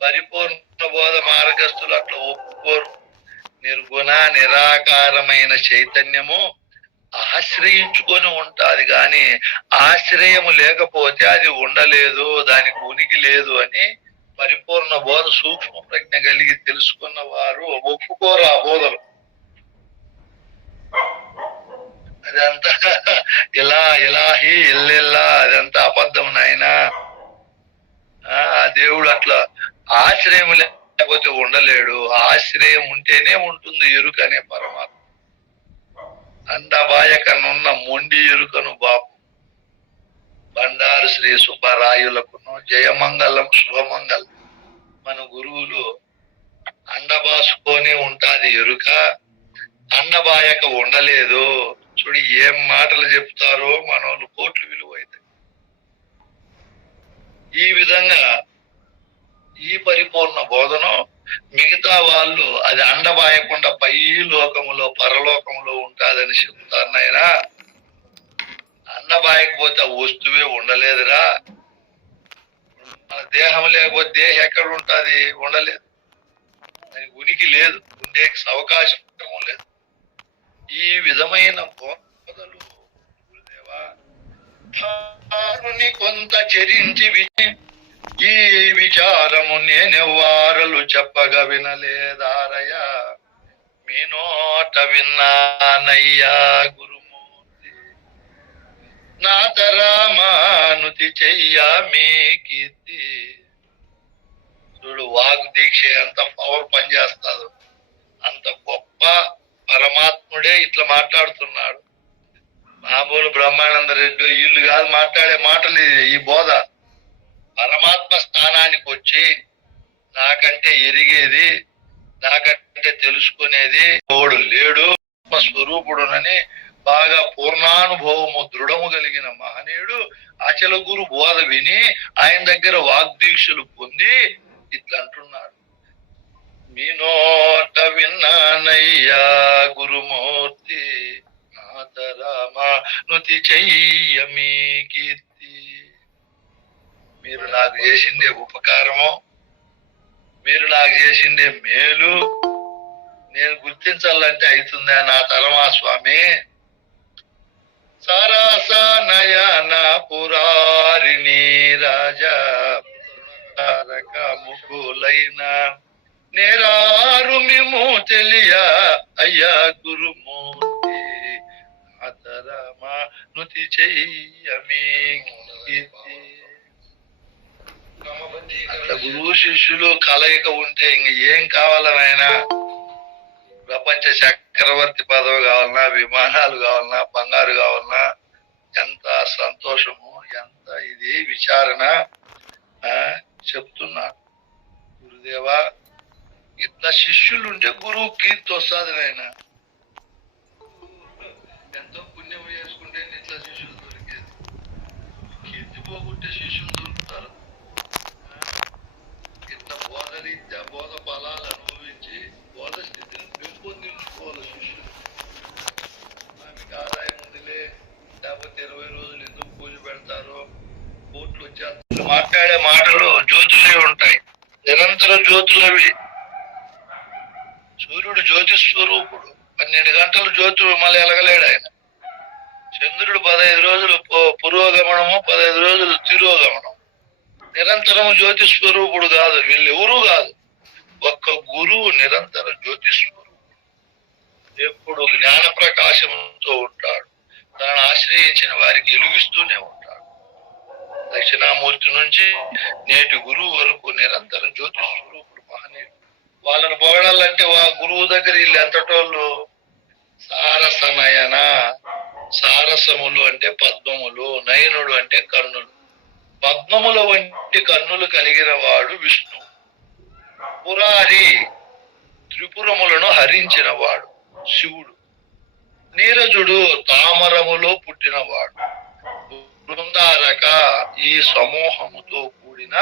పరిపూర్ణ బోధ మార్గస్థులు అట్లా ఒప్పుకోరు. నిర్గుణ నిరాకారమైన చైతన్యము ఆశ్రయించుకొని ఉంటాది, కానీ ఆశ్రయము లేకపోతే అది ఉండలేదు, దానికి ఉనికి లేదు అని పరిపూర్ణ బోధ సూక్ష్మ ప్రజ్ఞ కలిగి తెలుసుకున్న వారు ఒప్పుకోరు ఆ బోధలు. అదంతా ఇలాహి ఇల్లెల్లా, అదంతా అబద్ధం నాయనా. ఆ దేవుడు అట్లా ఆశ్రయం లేకపోతే ఉండలేడు, ఆశ్రయం ఉంటేనే ఉంటుంది ఎరుక అనే పరమాత్మ. అండబాయకనున్న మొండి ఎరుకను బాపు. బండారు శ్రీ సుబ్బరాయులకును జయమంగళం శుభమంగళం. మన గురువులు అండబాసుకొని ఉంటాది ఎరుక, అండబాయక ఉండలేదు. చూడు ఏం మాటలు చెప్తారో మనోళ్ళు కోట్లు విలువ అవుతాయి. ఈ విధంగా ఈ పరిపూర్ణ బోధను మిగతా వాళ్ళు అది అండబాయకుండా పై లోకములో పరలోకములో ఉంటాదని చెప్తారు నాయనా. అండబాయకపోతే ఆ వస్తువే ఉండలేదురా. మన దేహం లేకపోతే దేహం ఎక్కడ ఉంటుంది? ఉండలేదు, దానికి ఉనికి లేదు, ఉండే అవకాశం లేదు. ఈ విధమైన బోధలు గురుదేవా కొంత చరించి ఈ విచారము నేనెవ్వారలు చెప్పగా వినలేదారయ్యా, మీ నోట విన్నానయ్యా గురుమూర్తి. నా తరామానుతి చెయ్యా మీ కీర్తి. చూడు వాగ్ దీక్ష ఎంత పవర్ పనిచేస్తాదో, అంత గొప్ప పరమాత్ముడే ఇట్లా మాట్లాడుతున్నాడు. మామూలు బ్రహ్మానంద రెడ్డి వీళ్ళు కాదు మాట్లాడే మాటలు. ఈ బోధ పరమాత్మ స్థానానికి వచ్చి నాకంటే ఎరిగేది, నాకంటే తెలుసుకునేది ఓడు లేడు, స్వరూపుడునని బాగా పూర్ణానుభవము దృఢము కలిగిన మహనీయుడు అచల గురు బోధ విని ఆయన దగ్గర వాగ్దీక్షలు పొంది ఇట్లా అంటున్నాడు, మీ నోట విన్నానయ్యా గురుమూర్తి, నాతరామానుతి చెయ్య మీ కీర్తి. మీరు నాకు చేసిందే ఉపకారము, మీరు నాకు చేసిందే మేలు నేను గుర్తించాలంటే అవుతుందా నా తరమా స్వామి? సరస నయన పురారిణి రాజా ముకులైన నేరారు మేము తెలియ అయ్యా గురుమూర్తి, నాతరామానుతి చెయ్య మీ కీర్తి. అట్లా గురువు శిష్యులు కలయిక ఉంటే ఇంక ఏం కావాలనైనా, ప్రపంచ చక్రవర్తి పదవి కావాలన్నా, విమానాలు కావాలన్నా, బంగారు కావాలన్నా, ఎంత సంతోషము, ఎంత ఇది విచారణ చెప్తున్నా. గురుదేవా ఇట్లా శిష్యులు ఉంటే గురువు కీర్తి వస్తుంది నాయన. ఎంతో పుణ్యం చేసుకుంటే ఇట్లా శిష్యులు దొరికేది, కీర్తి పోగొట్టే శిష్యులు దొరుకుతారు. ఇట్లా బోధ రీత్యా బోధ ఫలాలు అనుభవించి బోధ స్థితిని పెంపొందించుకోవాలి శిష్యులు. ఆమెకి ఆదాయం ఉందిలే, లేకపోతే 20 రోజులు ఎందుకు పూజ పెడతారో, కోట్లు వచ్చేస్తారు. మాట్లాడే మాటలు జ్యోతులే ఉంటాయి, నిరంతర జ్యోతులవి. సూర్యుడు జ్యోతి గంటలు జ్యోతి మళ్ళీ ఎలగలేడు ఆయన. చంద్రుడు 15 రోజులు పురోగమనము, 15 రోజులు తిరోగమనం. నిరంతరం జ్యోతి స్వరూపుడు కాదు, వీళ్ళు ఎవరు కాదు. ఒక్క గురువు నిరంతర జ్యోతి స్వరూపుడు, ఎప్పుడు జ్ఞాన ప్రకాశంతో ఉంటాడు. తనను ఆశ్రయించిన వారికి వెలుగిస్తూనే ఉంటాడు. దక్షిణామూర్తి నుంచి నేటి గురువు వరకు నిరంతరం జ్యోతి స్వరూపుడు మహనీయుడు. వాళ్ళని పొగడాలంటే గురువు దగ్గర వీళ్ళు ఎంతటోళ్ళు. సారసనయన, సారసములు అంటే పద్మములు, నయనుడు అంటే కన్నులు. పద్మముల వంటి కన్నులు కలిగిన వాడు విష్ణు. పురారి, త్రిపురములను హరించిన వాడు శివుడు. నీరజుడు, తామరములో పుట్టినవాడు. బృందారక, ఈ సమూహముతో కూడిన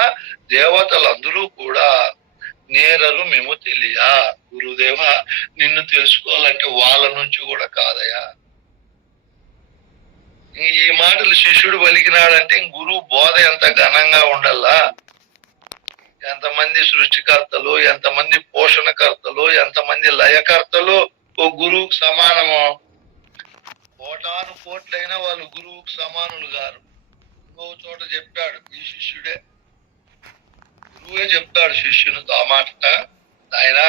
దేవతలందరూ కూడా నేరరు మేము తెలియ. గురుదేవ, నిన్ను తెలుసుకోవాలంటే వాళ్ళ నుంచి కూడా కాదయా. ఈ మాటలు శిష్యుడు పలికినాడంటే గురువు బోధ ఎంత ఘనంగా ఉండాలా. ఎంతమంది సృష్టికర్తలు, ఎంతమంది పోషణకర్తలు, ఎంతమంది లయకర్తలు ఓ గురువుకు సమానము. కోటాను కోట్లైనా వాళ్ళు గురువుకు సమానులు గారు. ఓ చోట చెప్పాడు ఈ శిష్యుడే, గురువే చెప్తాడు శిష్యునితో ఆ మాట. ఆయన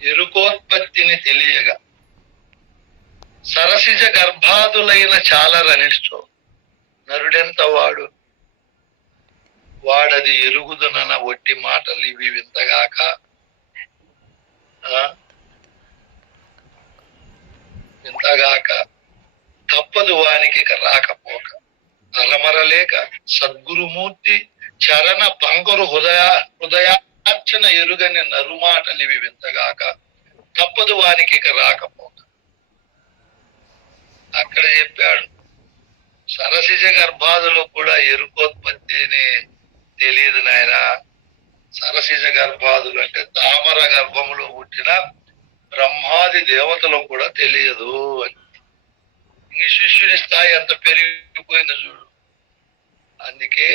ఎరుకోత్పత్తిని తెలియగా సరసిజ గర్భాదులైన చాలా రనిడ్చో నరుడెంత వాడు, వాడది ఎరుగుదనన ఒట్టి మాటలు ఇవి వింతగాక. వింతగాక తప్పదు వానికి రాకపోక. అరమరలేక సద్గురుమూర్తి చరణ పంకరు హృదయార్చన ఎరుగని నరుమాటలు ఇవి వింతగాక. తప్పదు వానికి రాకపోక. అక్కడ చెప్పాడు సరసిజ గర్భాదులు కూడా ఎరుకోత్పత్తిని తెలియదు నాయన. సరసిజ గర్భాదులు అంటే తామర గర్భములో పుట్టిన బ్రహ్మాది దేవతలకు కూడా తెలియదు అని. ఈ శిష్యుని స్థాయి ఎంత పెరిగిపోయిందో చూడు. అందుకే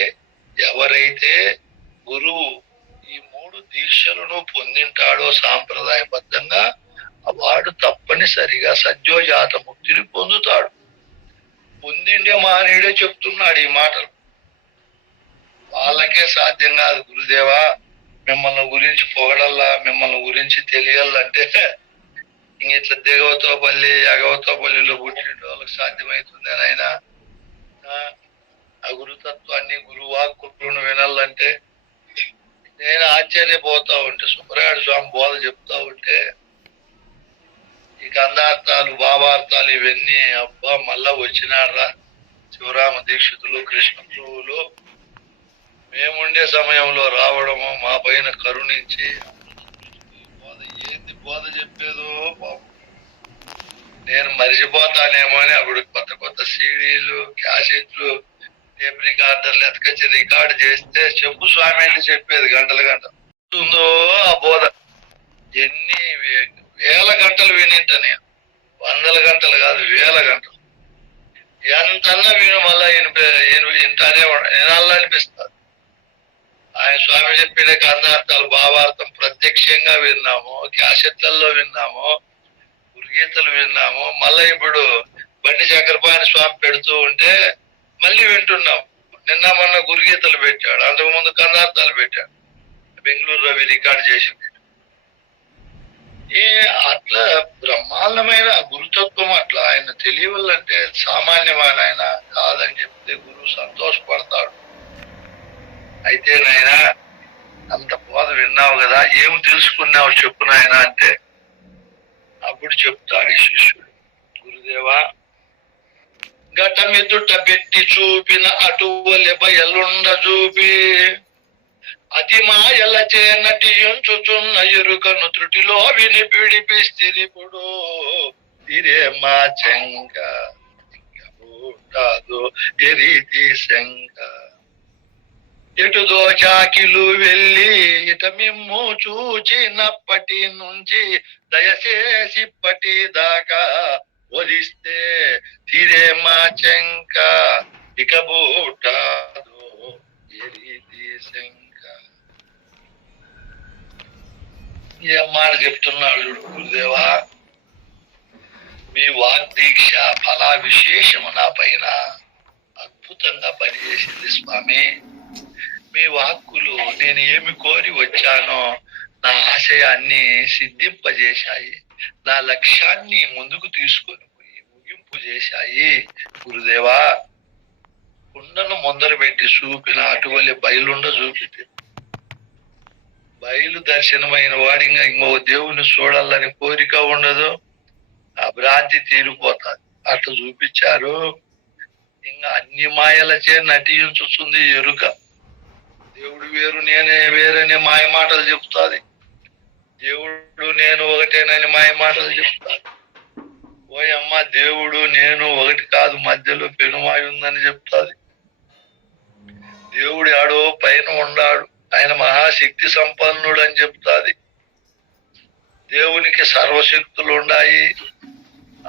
ఎవరైతే గురువు ఈ 3 దీక్షలను పొందింటాడో సాంప్రదాయబద్ధంగా, వాడు తప్పనిసరిగా సద్యోజాత ముక్తిని పొందుతాడు. పొందిండే మహనీయుడే చెప్తున్నాడు ఈ మాటలు. వాళ్ళకే సాధ్యం కాదు. గురుదేవా, మిమ్మల్ని గురించి పొగడల్లా, మిమ్మల్ని గురించి తెలియాలంటే ఇట్లా దిగవతోపల్లి, ఎగవతోపల్లిలో పుట్టిన వాళ్ళకి సాధ్యమవుతుంది అని ఆయన. ఆ గురుతత్వాన్ని, గురువాక్కులను వినాలంటే నేను ఆశ్చర్యపోతా ఉంటే, సుబ్రహ్మణ్య స్వామి బోధ చెప్తా ఉంటే ఈ కందార్థాలు, భావార్థాలు ఇవన్నీ అబ్బా మళ్ళా వచ్చినాడ్రా శివరామ దీక్షితులు, కృష్ణ ప్రభువులు మేముండే సమయంలో రావడము, మా పైన కరుణించి బోధ ఏంది బోధ చెప్పేదో పాపం. నేను మరిచిపోతానేమో అని అప్పుడు కొత్త కొత్త సీడీలు, క్యాసెట్లు, టేప్ రికార్డర్లు ఎతకొచ్చి రికార్డు చేస్తే చెప్పు స్వామి అంటే చెప్పేది గంటలు ఉందో ఆ బోధ. ఎన్ని వేల గంటలు వినింటనే, వందల గంటలు కాదు, వేల గంటలు. ఎంతన్నా విను మళ్ళా వింటానే వినాలనిపిస్తుంది. ఆయన స్వామి చెప్పిన కందార్థాలు, భావార్థం ప్రత్యక్షంగా విన్నాము, క్యాసెట్లలో విన్నాము, గురుగీతలు విన్నాము. మళ్ళా ఇప్పుడు బండి చక్రపాణి స్వామి పెడుతూ ఉంటే మళ్ళీ వింటున్నాం. నిన్న మొన్న గురుగీతలు పెట్టాడు, అంతకు ముందు కందార్థాలు పెట్టాడు, బెంగళూరు రవి రికార్డు చేసింది. అట్లా బ్రహ్మాండమైన గురుతత్వం. అట్లా ఆయన తెలియవాలంటే సామాన్యమైన ఆయన కాదని చెప్తే గురువు సంతోషపడతాడు. అయితే నాయన అంత బోధ విన్నావు కదా, ఏం తెలుసుకున్నావు చెప్పు నాయన అంటే అప్పుడు చెప్తాడు ఈ శిష్యుడు, గురుదేవా, ఘటమెదుట పెట్టి చూపిన అటువలె బయలుండ చూపి అతి మాయల నటించుచున్న ఎరుకను త్రుటిలో విని పిడిపిస్తిరిపుడు తిరే మా చెంక ఎరీతి శంక ఎటుదో చాకిలు వెళ్ళి ఇట మిమ్ము చూచినప్పటి నుంచి దయచేసిప్పటి దాకా వదిస్తే తీరే మా చెంక ఇక బూటాదు ఎరీతి శంక. ఏ మాట చెప్తున్నాడు గురుదేవా, మీ వాగ్దీక్ష ఫలా విశేషము నా పైన అద్భుతంగా పనిచేసింది స్వామి. మీ వాక్కులు నేను ఏమి కోరి వచ్చానో నా ఆశయాన్ని సిద్ధింపజేశాయి, నా లక్ష్యాన్ని ముందుకు తీసుకొని పోయి ముగింపు చేశాయి. గురుదేవా, కుండను ముందర పెట్టి చూపిన అటువలి బయలుండ చూపితే బయలు దర్శనమైన వాడి ఇంకో దేవుని చూడాలని కోరిక ఉండదు, ఆ భ్రాంతి తీరిపోతాది. అట్లా చూపించారు. ఇంకా అన్ని మాయలచే నటించుతుంది ఎరుక. దేవుడు వేరు నేనే వేరనే మాయ మాటలు చెప్తాది, దేవుడు నేను ఒకటేనని మాయ మాటలు చెప్తాది. ఓయమ్మ, దేవుడు నేను ఒకటి కాదు, మధ్యలో పెనుమాయ ఉందని చెప్తాది. దేవుడు ఆడో పైన ఉన్నాడు, ఆయన మహాశక్తి సంపన్నుడు అని చెప్తాది. దేవునికి సర్వశక్తులు ఉన్నాయి.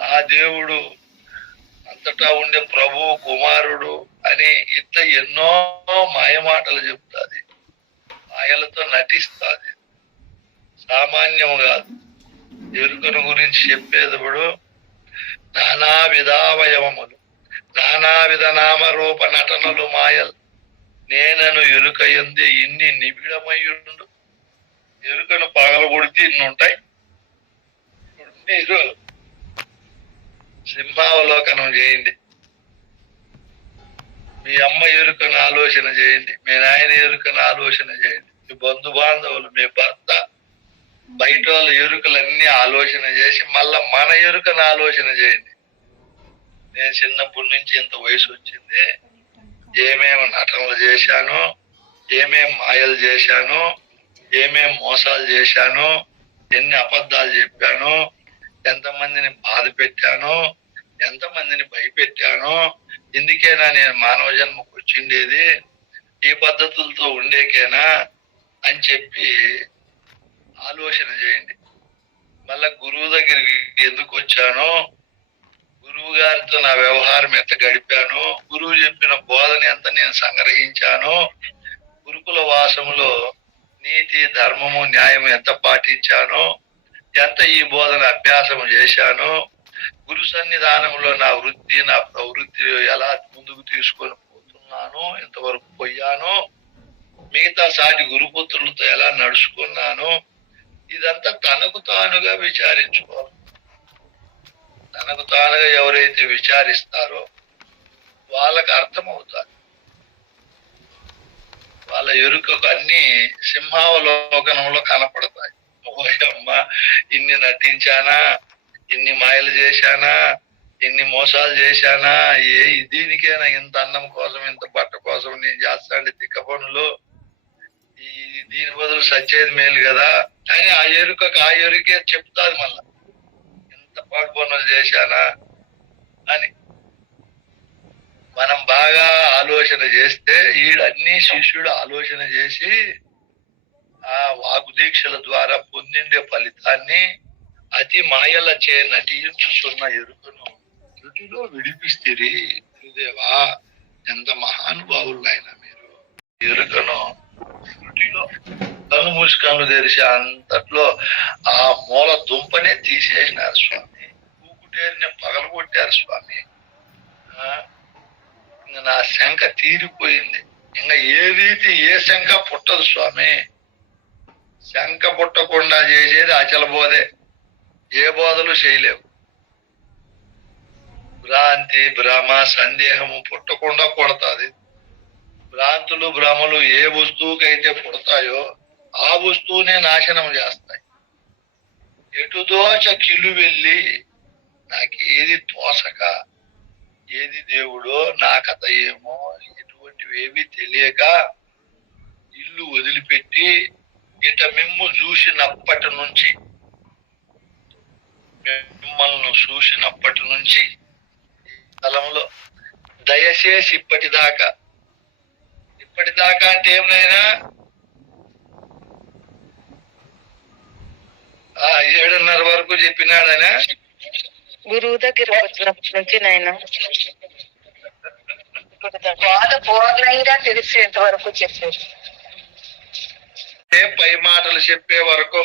ఆ దేవుడు అంతటా ఉండే ప్రభు కుమారుడు అని ఇట్లా ఎన్నో మాయమాటలు చెప్తాది, మాయలతో నటిస్తాది. సామాన్యం కాదు. ఎరుకను గురించి చెప్పేటప్పుడు నానా విధావయవములు, నానా విధ నామరూప నటనలు మాయలు నేనను ఎరుక ఎందే ఇన్ని నిబిడమయ్యుండు. ఎరుకను పగలగొడితే ఇన్ని ఉంటాయి. మీరు సింహావలోకనం చేయండి, మీ అమ్మ ఎరుకను ఆలోచన చేయండి, మీ నాయన ఎరుకను ఆలోచన చేయండి, మీ బంధు బాంధవులు, మీ భర్త, బయట వాళ్ళ ఎరుకలన్నీ ఆలోచన చేసి మళ్ళా మన ఎరుకను ఆలోచన చేయండి. నేను చిన్నప్పటి నుంచి ఇంత వయసు వచ్చింది, ఏమేమి నటనలు చేశాను, ఏమేం మాయలు చేశాను, ఏమేం మోసాలు చేశాను, ఎన్ని అబద్ధాలు చెప్పాను, ఎంతమందిని బాధ పెట్టాను, ఎంతమందిని భయపెట్టాను, ఇందుకేనా నేను మానవ జన్మకు వచ్చిండేది, ఈ పద్ధతులతో ఉండేకేనా అని చెప్పి ఆలోచన చేయండి. మళ్ళా గురువు దగ్గరికి ఎందుకు వచ్చానో, గురువు గారితో నా వ్యవహారం ఎంత గడిపాను, గురువు చెప్పిన బోధన ఎంత నేను సంగ్రహించాను, గురుకుల వాసములో నీతి ధర్మము న్యాయము ఎంత పాటించాను, ఎంత ఈ బోధన అభ్యాసము చేశాను, గురు సన్నిధానంలో నా వృత్తి నా ప్రవృత్తి ఎలా ముందుకు తీసుకొని పోతున్నాను, ఎంతవరకు పోయాను, మిగతా సాటి గురుపుత్రులతో ఎలా నడుచుకున్నాను, ఇదంతా తనకు తానుగా విచారించుకోవాలి. తనకు తానుగా ఎవరైతే విచారిస్తారో వాళ్ళకి అర్థమవుతారు. వాళ్ళ ఎరుకకు అన్ని సింహావలోకనంలో కనపడతాయి. ఓయమ్మ, ఇన్ని నటించానా, ఇన్ని మాయలు చేశానా, ఇన్ని మోసాలు చేశానా, దీనికైనా ఇంత అన్నం కోసం ఇంత బట్ట కోసం నేను చేస్తాండి తిక్క పనులు, దీని బదులు సచ్చేది మేలు కదా అని ఆ ఎరుకకు ఆ ఎరుకే చెప్తాది. మళ్ళా ఎంత పాడు పనులు చేశానా అని మనం బాగా ఆలోచన చేస్తే ఈడన్నీ శిష్యుడు ఆలోచన చేసి ఆ వాగ్దీక్షల ద్వారా పొందిండే ఫలితాన్ని అతి మాయలచే నటించుతున్న ఎరుకను రుటిలో విడిపిస్తిరి. గురుదేవా, ఎంత మహానుభావులు ఆయన మీరు. ఎరుకను రుటిలో కన్ను మూసుకన్ను తెరిచి అంతట్లో ఆ మూల దుంపనే తీసేసినారు స్వామి, కూకుటేరిని పగలగొట్టారు స్వామి. ఇంకా నా శంక తీరిపోయింది. ఇంకా ఏ రీతి ఏ శంక పుట్టదు స్వామి. శంక పుట్టకుండా చేసేది అచల బోధే, ఏ బోధలు చేయలేవు. భ్రాంతి భ్రమ సందేహము పుట్టకుండా కొడతాది. భ్రాంతులు భ్రమలు ఏ వస్తువుకైతే పుడతాయో ఆ వస్తువునే నాశనం చేస్తాయి. ఎటు దోచ కిలు వెళ్ళి నాకు ఏది తోసక, ఏది దేవుడో నా కథ ఏమో ఎటువంటివి ఏమీ తెలియక ఇల్లు వదిలిపెట్టి ఇట మిమ్ము చూసినప్పటి నుంచి, మిమ్మల్ని చూసినప్పటి నుంచి స్థలంలో దయచేసి ఇప్పటిదాకా అంటే ఏమైనా 7:30 వరకు చెప్పినాడనే గురువు దగ్గర వచ్చినప్పటి నుంచి నాయన బాధ పూర్ణంగా తెలిసేంత వరకు చెప్పారు. పై మాటలు చెప్పే వరకు,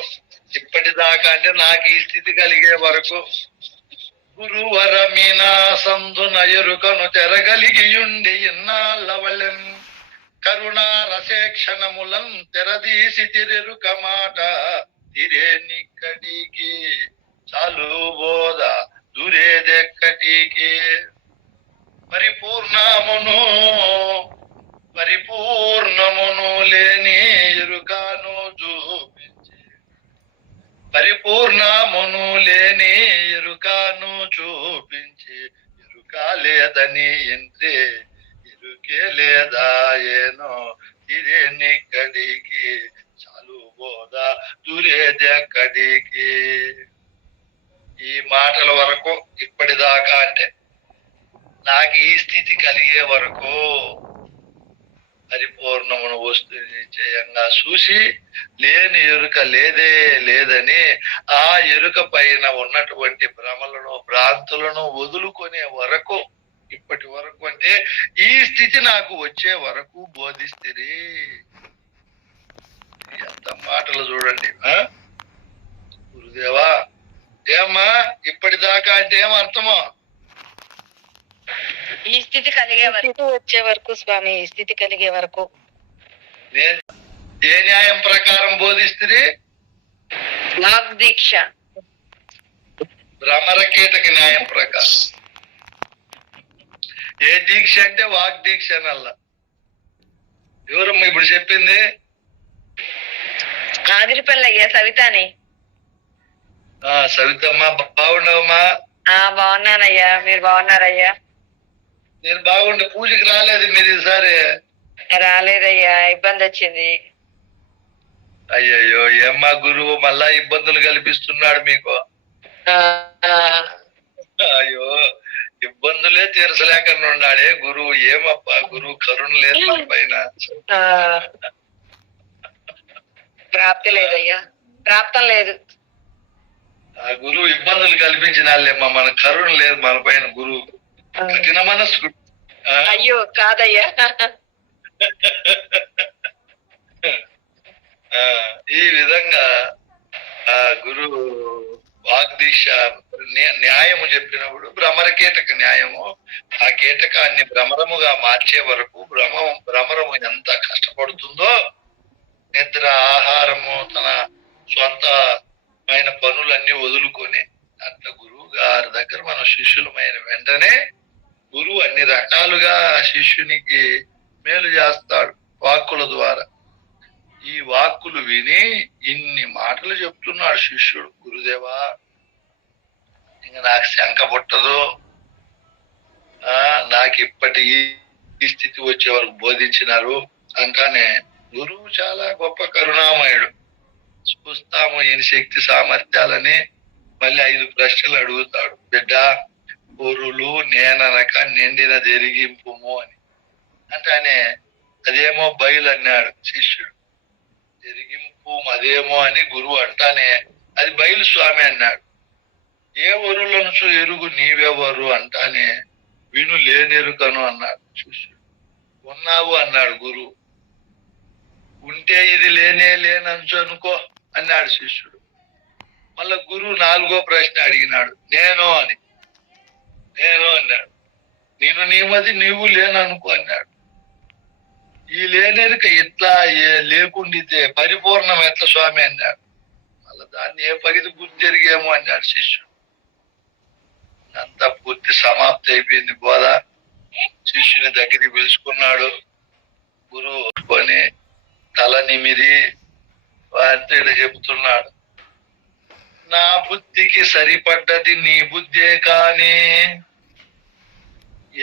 ఇప్పటిదాకా అంటే నాకు ఈ స్థితి కలిగే వరకు గురువర మీనా సందున ఎరుకను తెరగలిగియుండి ఇన్నాళ్ళవలెన్ కరుణా రసేక్షణములం తెరదీసి తిరెరుక మాట తిరేనిక్కడికి చాలు బోధ దురేదెక్కడికి పరిపూర్ణమును లేని ఎరుకను చూపించి పరిపూర్ణమును లేని ఎరుకను చూపించి ఎరుక లేదని ఎంతే ఎరుకే లేదా ఏనో తిరేనిక్కడికి చాలు బోధ దురేదెక్కడికి. ఈ మాటల వరకు ఇప్పటిదాకా అంటే నాకు ఈ స్థితి కలిగే వరకు పరిపూర్ణమును వస్తు నిశ్చయంగా చూసి లేని ఎరుక లేదే లేదని ఆ ఎరుక పైన ఉన్నటువంటి భ్రమలను భ్రాంతులను వదులుకునే వరకు ఇప్పటి వరకు అంటే ఈ స్థితి నాకు వచ్చే వరకు బోధిస్తుంది. ఎంత మాటలు చూడండి. గురుదేవా ఏమ్మా ఇప్పటిదాకా అంటే ఏం అర్థమో? ఈ స్థితి కలిగే వరకు వచ్చే వరకు స్వామి, ఈ స్థితి కలిగే వరకు నేను ఏ న్యాయం ప్రకారం బోధిస్తుంది? వాగ్దీక్ష, భ్రమరకీటక న్యాయం ప్రకారం. ఏ దీక్ష అంటే వాగ్దీక్ష నల్ల. ఎవరమ్మా ఇప్పుడు చెప్పింది? ఆదిరిపల్లయ్య సవితాని. సవితమ్మా బాగున్నావమ్మా? బాగున్నానయ్యా, మీరు బాగున్నారయ్యా? నేను బాగుండే. పూజకి రాలేదు మీరు ఈసారి? రాలేదయ్యా, ఇబ్బంది వచ్చింది. అయ్యయ్యో ఏమ్మా గురువు మళ్ళా ఇబ్బందులు కల్పిస్తున్నాడు మీకు. అయ్యో ఇబ్బందులే తీర్చలేకుండా ఉన్నాడే గురువు. ఏమప్పా గురువు కరుణ లేదు మన పైన. ప్రాప్తి లేదయ్యా, ప్రాప్తం లేదు. ఆ గురువు ఇబ్బందులు కల్పించినాళ్ళేమ్మా, మన కరుణ లేదు మన పైన. గురువు కఠిన మనస్సు. అయ్యో కాదయ్యా. ఈ విధంగా ఆ గురువు వాగ్దీక్ష న్యాయము చెప్పినప్పుడు భ్రమరకీటక న్యాయము, ఆ కీటకాన్ని భ్రమరముగా మార్చే వరకు భ్రమరము ఎంత కష్టపడుతుందో, నిద్ర ఆహారము తన సొంతమైన పనులన్నీ వదులుకొని అట్లా గురువు గారి దగ్గర మనం శిష్యులమైన వెంటనే గురువు అన్ని రకాలుగా శిష్యునికి మేలు చేస్తాడు వాక్కుల ద్వారా. ఈ వాక్కులు విని ఇన్ని మాటలు చెప్తున్నాడు శిష్యుడు. గురుదేవా ఇంకా నాకు శంక పుట్టదు, నాకు ఇప్పటి ఈ స్థితి వచ్చే వరకు బోధించినారు అంటానే గురువు చాలా గొప్ప కరుణామయుడు. చూస్తాము ఈయన శక్తి సామర్థ్యాలని. మళ్ళీ 5 ప్రశ్నలు అడుగుతాడు. బిడ్డ పొరులు నేననక నిండిన జరిగింపుము అని అంటానే అదేమో బయలు అన్నాడు శిష్యుడు. జరిగింపు అదేమో అని గురువు అంటానే అది బయలు స్వామి అన్నాడు. ఏ వరులను ఎరుగు నీవెవరు అంటానే విను లేనెరుకను అన్నాడు శిష్యుడు. ఉన్నావు అన్నాడు గురువు. ఉంటే ఇది లేనంచు అనుకో అన్నాడు శిష్యుడు. మళ్ళా గురువు 4వ ప్రశ్న అడిగినాడు. నేను అన్నాడు. నేను నీమది నీవు లేననుకో అన్నాడు. ఈ లేనెరుక ఇట్లా లేకుండితే పరిపూర్ణం ఎట్లా స్వామి అన్నాడు. మళ్ళా దాన్ని ఏ పగిది గుర్తు ఎరిగేమో అన్నాడు శిష్యుడు. అంతా పూర్తి సమాప్తి అయిపోయింది బోధ. శిష్యుని దగ్గరికి పిలుచుకున్నాడు. గురువు కొని తల నిమిది వారితో చెప్తున్నాడు. నా బుద్ధికి సరిపడ్డది నీ బుద్ధే కాని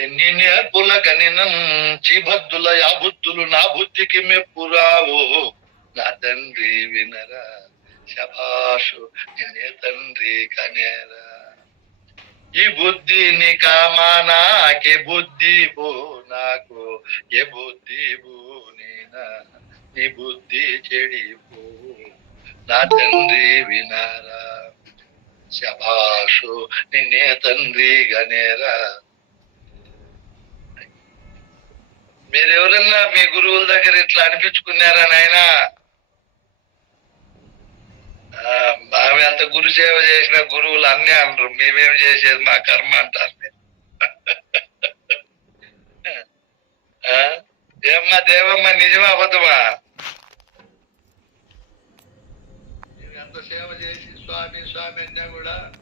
ఎన్ని నేర్పుల కనినంచి బద్దుల యా బుద్ధులు నా బుద్ధికి మెప్పురావు. నా తండ్రి వినరా శభాషు నిన్నే తండ్రి కనేరా. ఈ బుద్ధిని కామానాకే బుద్ధి బో నాకు ఏ బుద్ధి బో నేనా నీ బుద్ధి చెడిపో. నా తండ్రి వినారా శభాషు నిన్నే తండ్రి గనేరా. మీరెవరన్నా మీ గురువుల దగ్గర ఇట్లా అనిపించుకున్నారా నాయనా? ఆమె అంత గురు సేవ చేసిన గురువులు అన్నీ అంటారు, మేమేం చేసేది మా కర్మ అంటారు. ఆ? ఏమ్మా దేవమ్మ, నిజమా అబద్ధమా? ఎంత సేవ చేసి స్వామి స్వామి అన్నా కూడా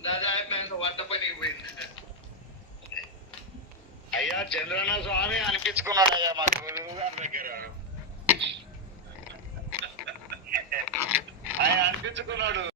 నాదాయమైన వంట పనికి పోయింది. అయ్యా చంద్రన్న స్వామి అనిపించుకున్నాడు అయ్యా మా గురువు గారి దగ్గర. ఆయన అనిపించుకున్నాడు.